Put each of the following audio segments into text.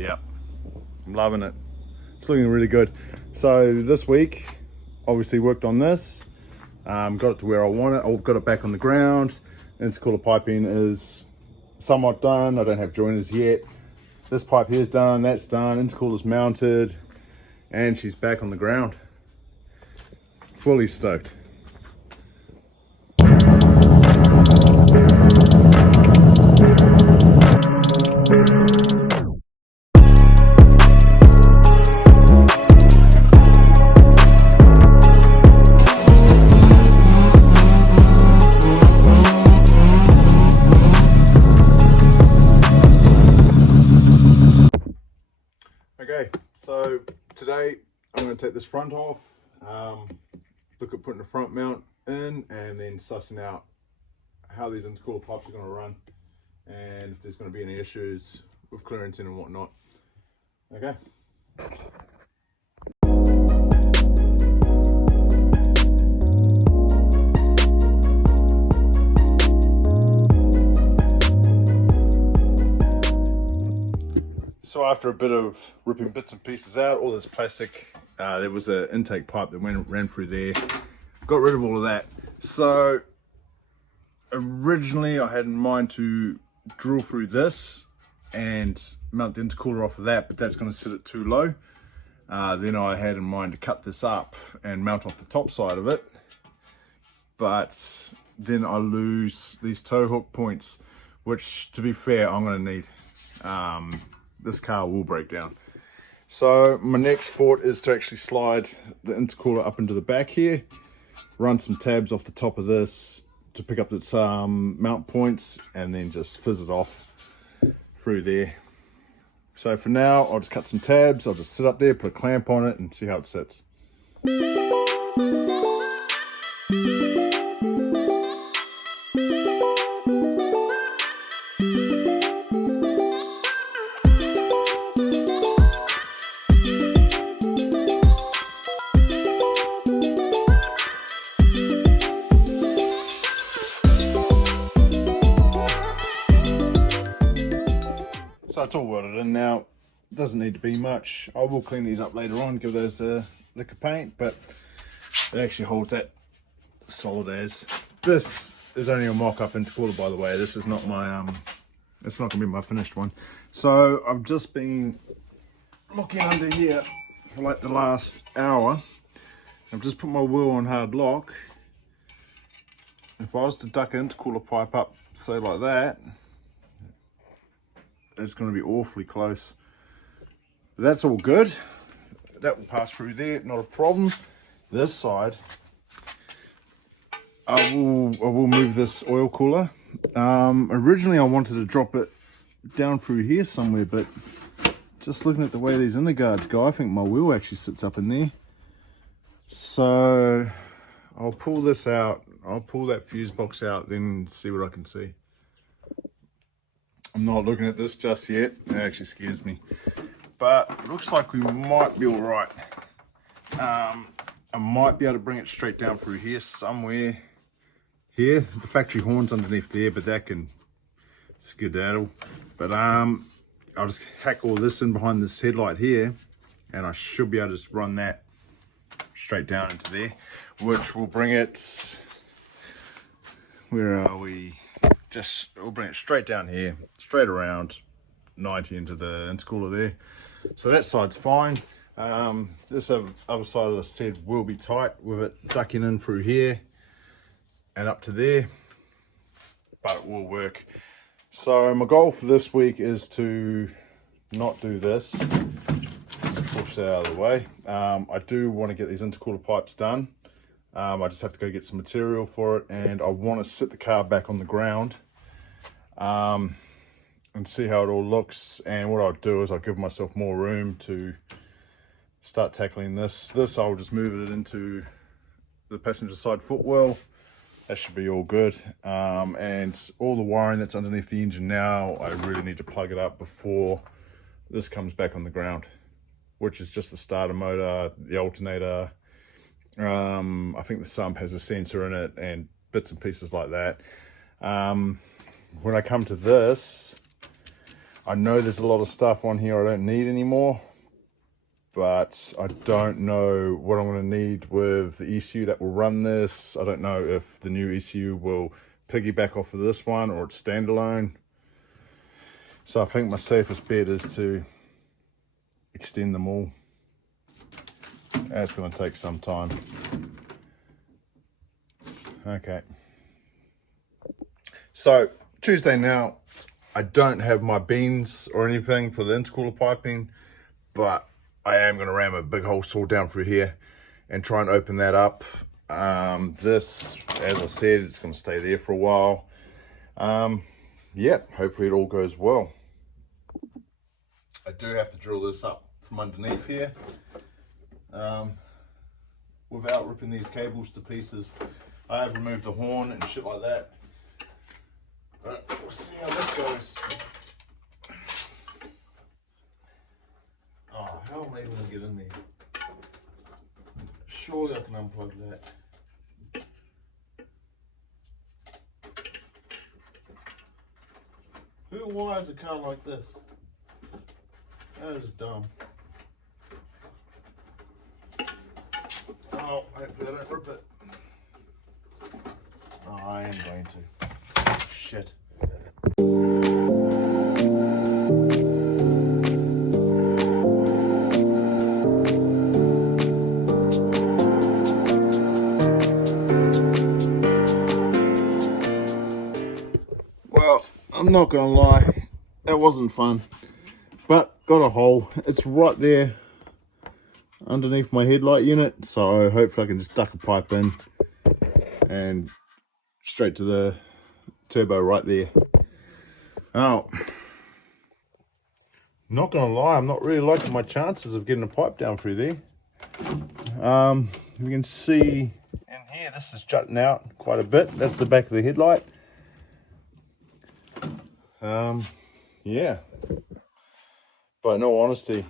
Yeah, I'm loving it. It's looking really good. So this week, obviously worked on this, got it to where I want it. I've got it back on the ground. Intercooler piping is somewhat done. I don't have joiners yet. This pipe here is done, that's done. Intercooler's mounted, and she's back on the ground. Fully stoked. Okay, so today I'm going to take this front off, look at putting a front mount in, and then sussing out how these intercooler pipes are going to run and if there's going to be any issues with clearancing and whatnot. Okay. So after a bit of ripping bits and pieces out, all this plastic, there was an intake pipe that ran through there. Got rid of all of that. So originally I had in mind to drill through this and mount the intercooler off of that, but that's going to sit it too low. Then I had in mind to cut this up and mount off the top side of it, but then I lose these tow hook points, which to be fair I'm going to need. This car will break down. So my next thought is to actually slide the intercooler up into the back here, run some tabs off the top of this to pick up its mount points, and then just fizz it off through there. So for now, I'll just cut some tabs. I'll just sit up there, put a clamp on it, and see how it sits. So it's all welded in now. It doesn't need to be much. I will clean these up later on, give those a lick of paint, but it actually holds that solid as. This is only a mock-up intercooler, by the way. This is not my it's not gonna be my finished one. So I've just been looking under here for like the last hour. I've just put my wheel on hard lock. If I was to duck an intercooler pipe up, say like that, it's going to be awfully close. That's all good. That will pass through there, not a problem. This side, I will move this oil cooler. Originally I wanted to drop it down through here somewhere, but just looking at the way these inner guards go, I think my wheel actually sits up in there. So I'll pull this out. I'll pull that fuse box out, then see what I can see. I'm not looking at this just yet. It actually scares me. But it looks like we might be all right. I might be able to bring it straight down through here somewhere. Here, the factory horn's underneath there, but that can skedaddle. But I'll just hack all this in behind this headlight here, and I should be able to just run that straight down into there, which will bring it, where are we? We'll bring it straight down here, straight around 90 into the intercooler there. So that side's fine. This other side of the set will be tight with it ducking in through here and up to there, but it will work. So my goal for this week is to not do this, push that out of the way. I do want to get these intercooler pipes done. I just have to go get some material for it, and I want to sit the car back on the ground and see how it all looks. And what I'll do is I'll give myself more room to start tackling this. I'll just move it into the passenger side footwell. That should be all good. And all the wiring that's underneath the engine now, I really need to plug it up before this comes back on the ground, which is just the starter motor, the alternator. I think the sump has a sensor in it and bits and pieces like that. When I come to this, I know there's a lot of stuff on here I don't need anymore, but I don't know what I'm going to need with the ECU that will run this. I don't know if the new ECU will piggyback off of this one or it's standalone. So I think my safest bet is to extend them all. That's going to take some time. Okay. So Tuesday now, I don't have my beans or anything for the intercooler piping, but I am going to ram a big hole saw down through here and try and open that up. This, as I said, it's going to stay there for a while. Yeah, hopefully it all goes well. I do have to drill this up from underneath here without ripping these cables to pieces. I have removed the horn and shit like that, but we'll see how this goes. Oh, how am I even going to get in there? Surely I can unplug that. Who wires a car like this? That is dumb. Oh, hopefully I don't rip it. Oh, I am going to. Shit. Well, I'm not gonna lie, that wasn't fun, but got a hole. It's right there underneath my headlight unit, so hopefully I can just duck a pipe in and straight to the turbo right there. Oh, not gonna lie, I'm not really liking my chances of getting a pipe down through there. You can see in here, this is jutting out quite a bit. That's the back of the headlight. Yeah, but in all honesty,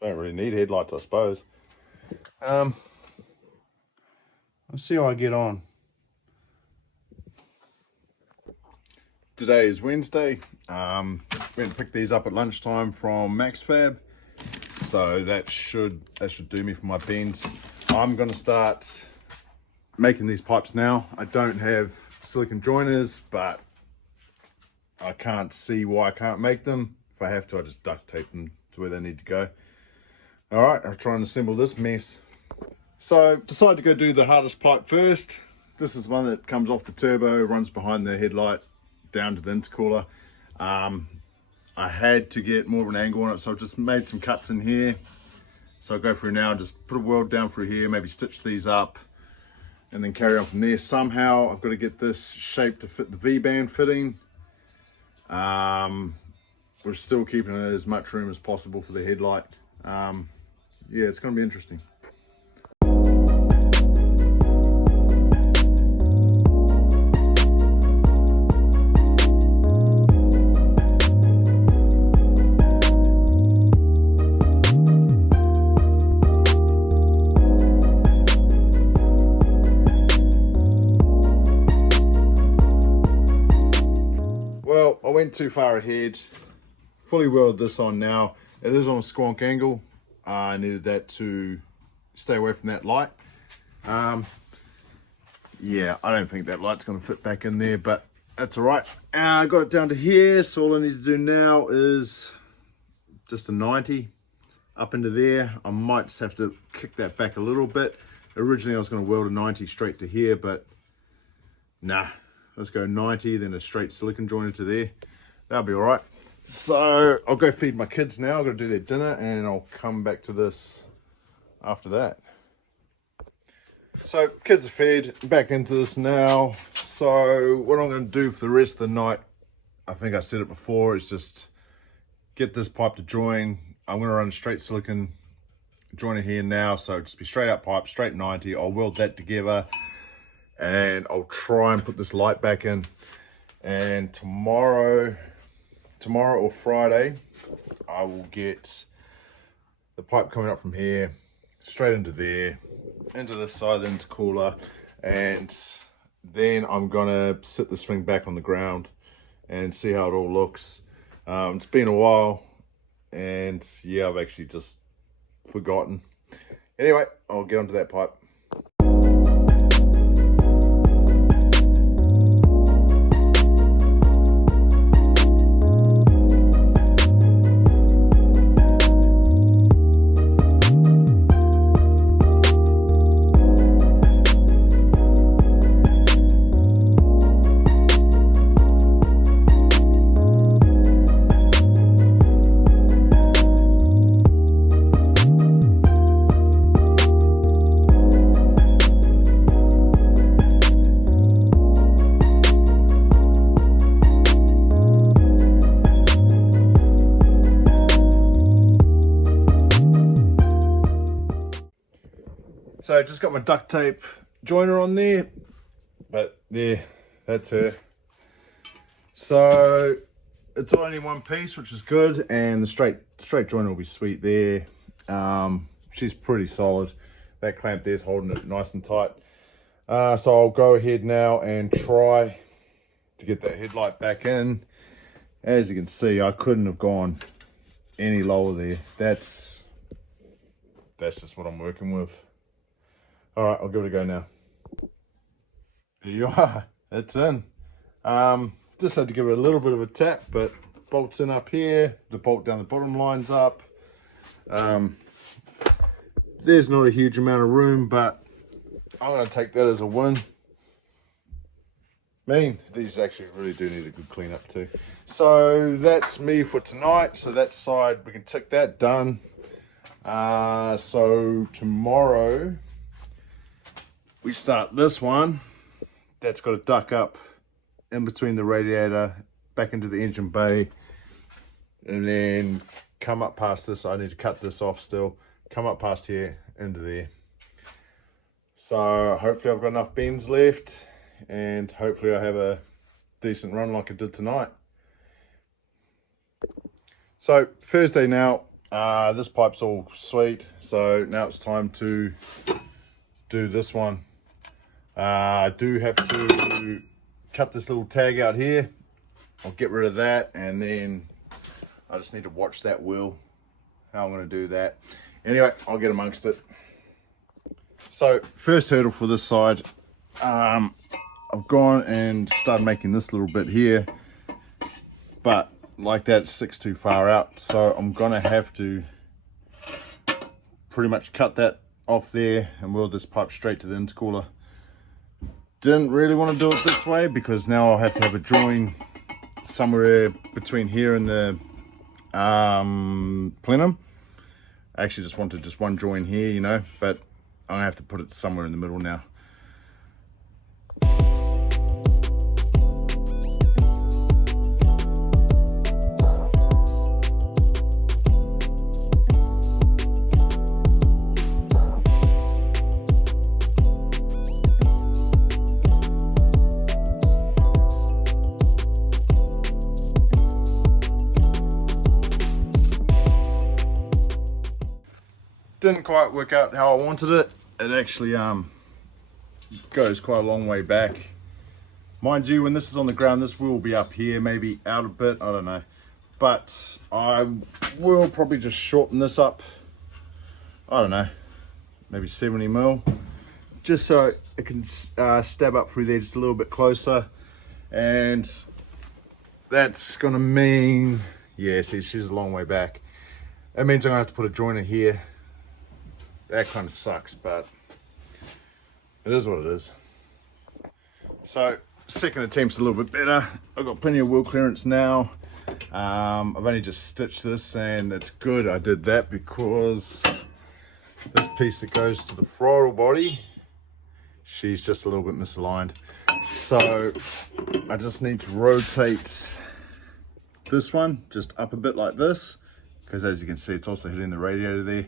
I don't really need headlights, I suppose. Let's see how I get on. Today is Wednesday. Went and picked these up at lunchtime from Max Fab, so that should do me for my bends. I'm going to start making these pipes now. I don't have silicone joiners, but I can't see why I can't make them. If I have to, I just duct tape them to where they need to go. All right, I'll try and assemble this mess. So decided to go do the hardest pipe first. This is one that comes off the turbo, runs behind the headlight down to the intercooler. I had to get more of an angle on it, so I've just made some cuts in here. So I'll go through now and just put a weld down through here, maybe stitch these up, and then carry on from there. Somehow I've got to get this shape to fit the V-band fitting. We're still keeping as much room as possible for the headlight. Yeah, it's going to be interesting. Well, I went too far ahead. Fully welded this on now. It is on a squonk angle. I needed that to stay away from that light. Yeah, I don't think that light's going to fit back in there, but that's all right. I got it down to here, so all I need to do now is just a 90 up into there. I might just have to kick that back a little bit. Originally I was going to weld a 90 straight to here, but nah, let's go 90, then a straight silicone joiner to there. That'll be all right. So I'll go feed my kids now. I've got to do their dinner, and I'll come back to this after that. So kids are fed, back into this now. So what I'm going to do for the rest of the night, I think I said it before, is just get this pipe to join. I'm going to run a straight silicone joiner here now, so just be straight up pipe, straight 90. I'll weld that together, and I'll try and put this light back in. And tomorrow or Friday, I will get the pipe coming up from here straight into there, into this side of the intercooler, and then I'm gonna sit this thing back on the ground and see how it all looks. It's been a while, and yeah, I've actually just forgotten. Anyway, I'll get onto that pipe. So I just got my duct tape joiner on there, but yeah, that's her. So it's only one piece, which is good, and the straight joiner will be sweet there. She's pretty solid. That clamp there's holding it nice and tight. So I'll go ahead now and try to get that headlight back in. As you can see, I couldn't have gone any lower there. That's just what I'm working with. All right, I'll give it a go now. There you are, it's in. Just had to give it a little bit of a tap, but bolt's in up here, the bolt down the bottom line's up. There's not a huge amount of room, but I'm gonna take that as a win. These actually really do need a good cleanup too. So that's me for tonight. So that side, we can tick that done. So tomorrow, we start this one. That's got to duck up in between the radiator, back into the engine bay, and then come up past this. I need to cut this off still. Come up past here, into there. So hopefully I've got enough beams left, and hopefully I have a decent run like I did tonight. So Thursday now, this pipe's all sweet. So now it's time to do this one. I do have to cut this little tag out here. I'll get rid of that, and then I just need to watch that wheel, how I'm going to do that. Anyway, I'll get amongst it. So first hurdle for this side, I've gone and started making this little bit here, but like that, it sticks too far out, so I'm going to have to pretty much cut that off there and weld this pipe straight to the intercooler. Didn't really want to do it this way because now I'll have to have a join somewhere between here and the plenum. I actually just wanted just one join here, you know, but I'm gonna have to put it somewhere in the middle now. Didn't quite work out how I wanted it. It actually goes quite a long way back. Mind you, when this is on the ground, this wheel will be up here, maybe out a bit, I don't know. But I will probably just shorten this up, I don't know, maybe 70 mil, just so it can stab up through there just a little bit closer. And that's gonna mean, yeah, see, she's a long way back. That means I'm gonna have to put a joiner here. That kind of sucks, but it is what it is. So second attempt's a little bit better. I've got plenty of wheel clearance now. I've only just stitched this and it's good I did that because this piece that goes to the throttle body, she's just a little bit misaligned. So I just need to rotate this one just up a bit like this, because as you can see, it's also hitting the radiator there.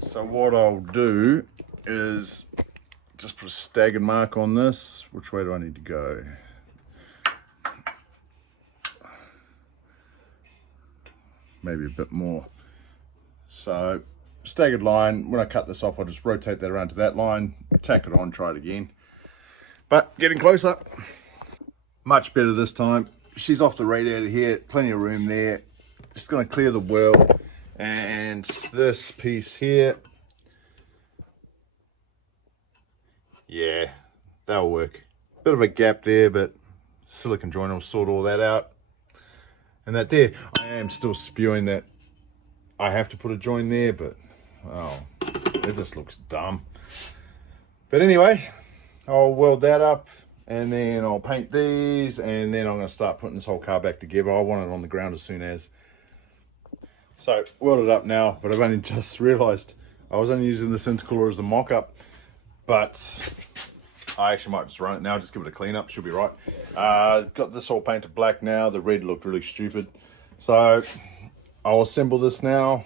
So what I'll do is just put a staggered mark on this. Which way do I need to go? Maybe a bit more. So staggered line, when I cut this off, I'll just rotate that around to that line, tack it on, try it again. But getting closer. Much better this time. she's off the radiator here, plenty of room there. Just gonna clear the well, and this piece here, yeah, that'll work. Bit of a gap there, but silicone joiner will sort all that out. And that there, I am still spewing that I have to put a join there, but oh, it just looks dumb. But anyway, I'll weld that up, and then I'll paint these, and then I'm going to start putting this whole car back together. I want it on the ground as soon as. So, welded up now, but I've only just realised I was only using this intercooler as a mock-up, but I actually might just run it now, just give it a clean up, should be right. Got this all painted black now. The red looked really stupid. So I'll assemble this now.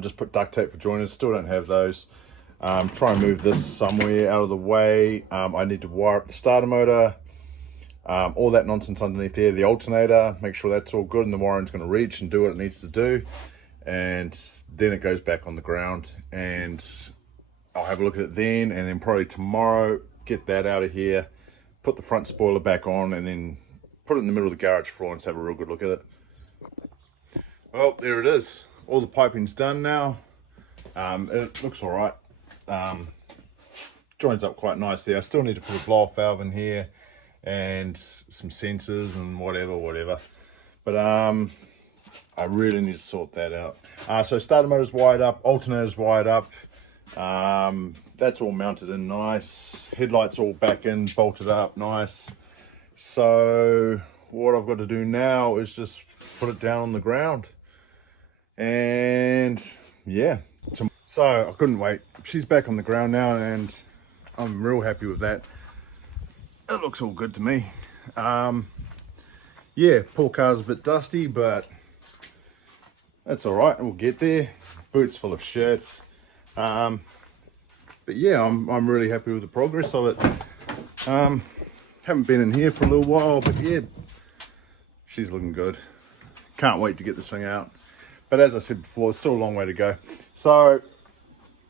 Just put duct tape for joiners, still don't have those. Try and move this somewhere out of the way. I need to wire up the starter motor, all that nonsense underneath there, the alternator, make sure that's all good and the wiring's going to reach and do what it needs to do. And then it goes back on the ground, and I'll have a look at it then, and then probably tomorrow get that out of here, put the front spoiler back on, and then put it in the middle of the garage floor and just have a real good look at it. Well, there it is. All the piping's done now. It looks all right. Joins up quite nicely. I still need to put a blow-off valve in here and some sensors and whatever. But I really need to sort that out. So starter motor's wired up, alternator's wired up. That's all mounted in nice. Headlights all back in, bolted up nice. So what I've got to do now is just put it down on the ground. And yeah, so I couldn't wait. She's back on the ground now, and I'm real happy with that. It looks all good to me. Yeah, poor car's a bit dusty, but that's all right. We'll get there. Boots full of shit. But yeah, I'm really happy with the progress of it. Haven't been in here for a little while, but yeah, she's looking good. Can't wait to get this thing out. But as I said before, it's still a long way to go. So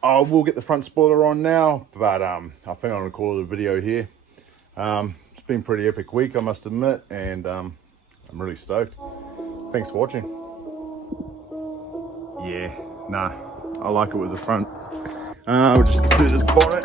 I will get the front spoiler on now, but I think I'm gonna call it a video here. It's been a pretty epic week, I must admit, and I'm really stoked. Thanks for watching. Yeah, nah, I like it with the front. We'll just do this bonnet.